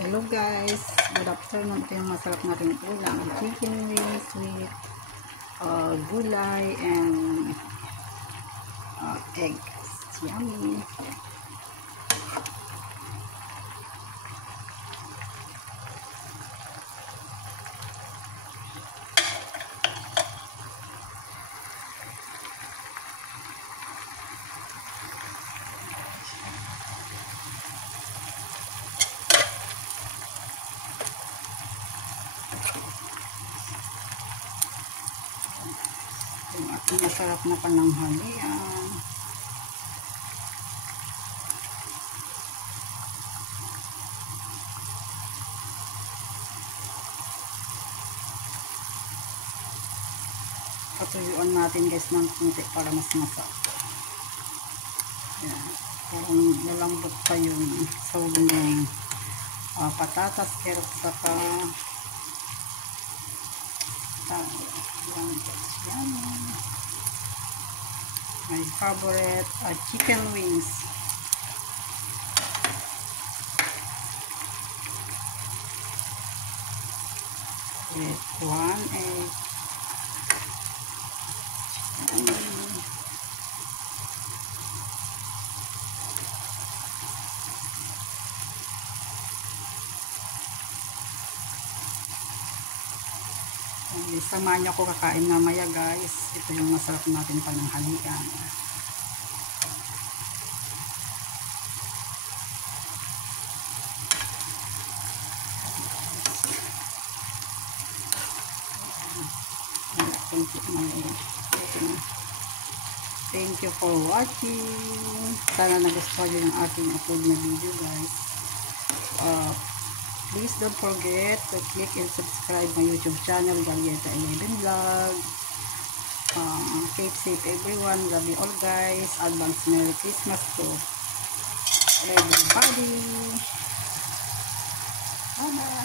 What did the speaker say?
Hello guys, good afternoon. Ito yung masarap natin ulam, chicken wings with gulay and egg. It's yummy. Yung ating masarap na pananghalian. Patuyuan natin guys ng kunti para mas masarap. Yan. Parang lalambot pa yung sawag ng patatas, carrot, saka my favorite chicken wings. With 1 egg. Samahan niyo ako kakain mamaya guys. Ito yung masarap natin pananghalian. Thank you for watching. Sana nagustuhan niyo ang aking upload na video guys. Please don't forget to click and subscribe my YouTube channel, Galyeta 11 Vlog. Keep safe everyone. Love you all guys. Advance Merry Christmas to everybody. Bye bye.